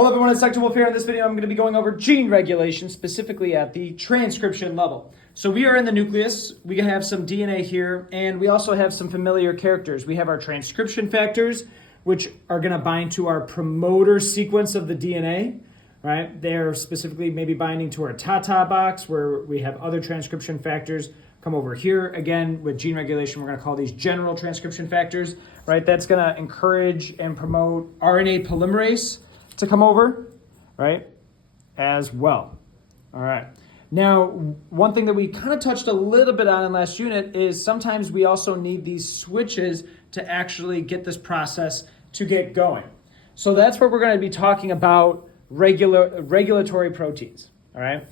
Hello everyone, it's Dr. Wolfe here. In this video, I'm going to be going over gene regulation, specifically at the transcription level. So we are in the nucleus. We have some DNA here, and we also have some familiar characters. We have our transcription factors, which are going to bind to our promoter sequence of the DNA, right? They're specifically maybe binding to our TATA box, where we have other transcription factors come over here. Again, with gene regulation, we're going to call these general transcription factors, right? That's going to encourage and promote RNA polymerase to come over, right, as well. All right. Now, one thing that we kind of touched a little bit on in last unit is sometimes we also need these switches to actually get this process to get going. So that's where we're going to be talking about regulatory proteins, all right?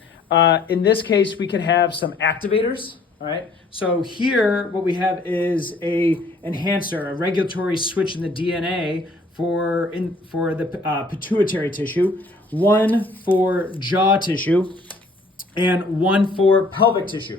In this case, we could have some activators, all right? So here, what we have is a enhancer, a regulatory switch in the DNA for the pituitary tissue, one for jaw tissue, and one for pelvic tissue.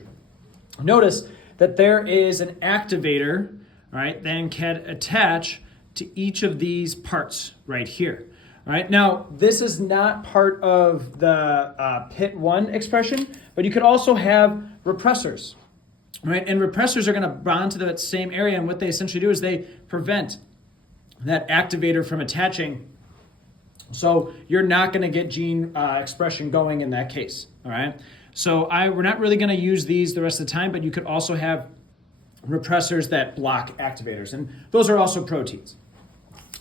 Notice that there is an activator, right, that can attach to each of these parts right here. All right, now this is not part of the PIT1 expression, but you could also have repressors, right? And repressors are going to bond to that same area, and what they essentially do is they prevent that activator from attaching. So you're not going to get gene expression going in that case, all right? So we're not really going to use these the rest of the time, but you could also have repressors that block activators, and those are also proteins.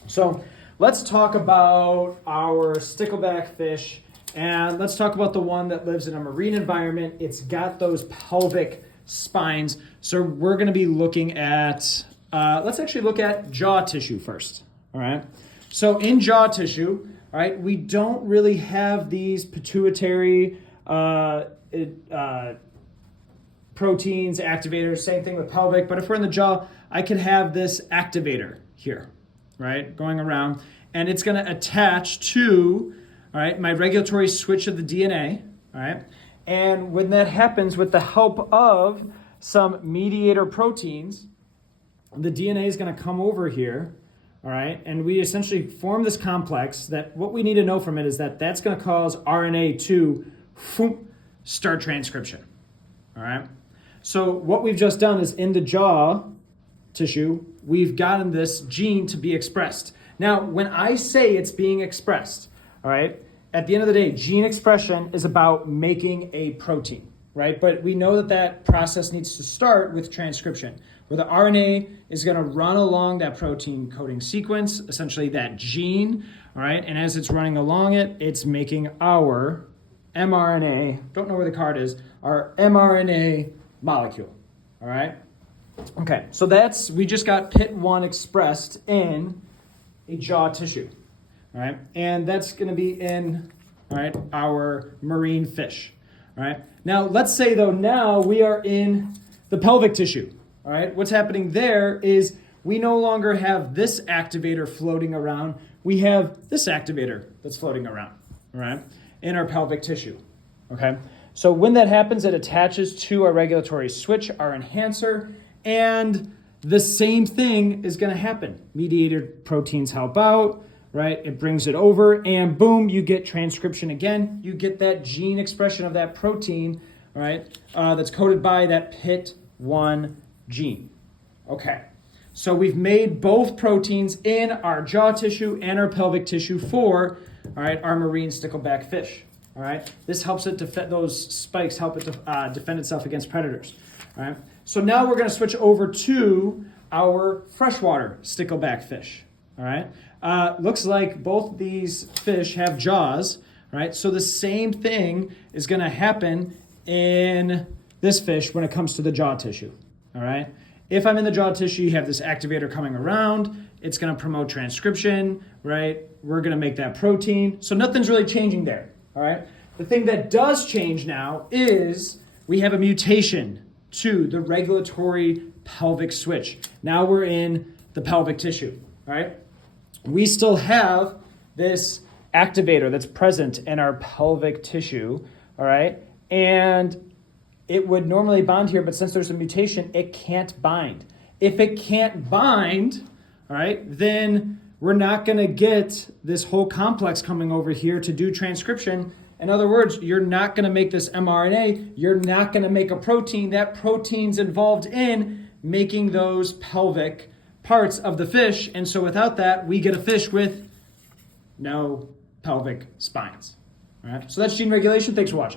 So let's talk about our stickleback fish, and let's talk about the one that lives in a marine environment. It's got those pelvic spines, so we're going to be looking at let's actually look at jaw tissue first, all right? So in jaw tissue, all right, we don't really have these pituitary proteins, activators, same thing with pelvic, but if we're in the jaw, I could have this activator here, right, going around, and it's gonna attach to, all right, my regulatory switch of the DNA, all right? And when that happens with the help of some mediator proteins, the DNA is going to come over here, all right? And we essentially form this complex that what we need to know from it is that that's going to cause RNA to start transcription, all right? So what we've just done is in the jaw tissue, we've gotten this gene to be expressed. Now, when I say it's being expressed, all right, at the end of the day, gene expression is about making a protein, right? But we know that that process needs to start with transcription, where the RNA is going to run along that protein coding sequence, essentially that gene, all right? And as it's running along it, it's making our mRNA, don't know where the card is, our mRNA molecule, all right? Okay, so we just got PIT1 expressed in a jaw tissue, all right? And that's going to be in, all right, our marine fish, all right? Now, let's say, though, now we are in the pelvic tissue. All right, what's happening there is we no longer have this activator floating around. We have this activator that's floating around, all right, in our pelvic tissue, okay? So when that happens, it attaches to our regulatory switch, our enhancer, and the same thing is going to happen. Mediator proteins help out, right? It brings it over, and boom, you get transcription again. You get that gene expression of that protein, all right, that's coded by that PIT1 gene. Okay, so we've made both proteins in our jaw tissue and our pelvic tissue for, all right, our marine stickleback fish. All right, this helps it defend, those spikes help it to defend itself against predators. All right, so now we're going to switch over to our freshwater stickleback fish. All right, looks like both these fish have jaws. All right, so the same thing is going to happen in this fish when it comes to the jaw tissue. All right. If I'm in the jaw tissue, you have this activator coming around. It's going to promote transcription, right? We're going to make that protein. So nothing's really changing there. All right. The thing that does change now is we have a mutation to the regulatory pelvic switch. Now we're in the pelvic tissue. All right. We still have this activator that's present in our pelvic tissue. All right. And it would normally bond here, but since there's a mutation, it can't bind. If it can't bind, all right, then we're not going to get this whole complex coming over here to do transcription. In other words, you're not going to make this mRNA. You're not going to make a protein. That protein's involved in making those pelvic parts of the fish. And so without that, we get a fish with no pelvic spines. All right. So that's gene regulation. Thanks for watching.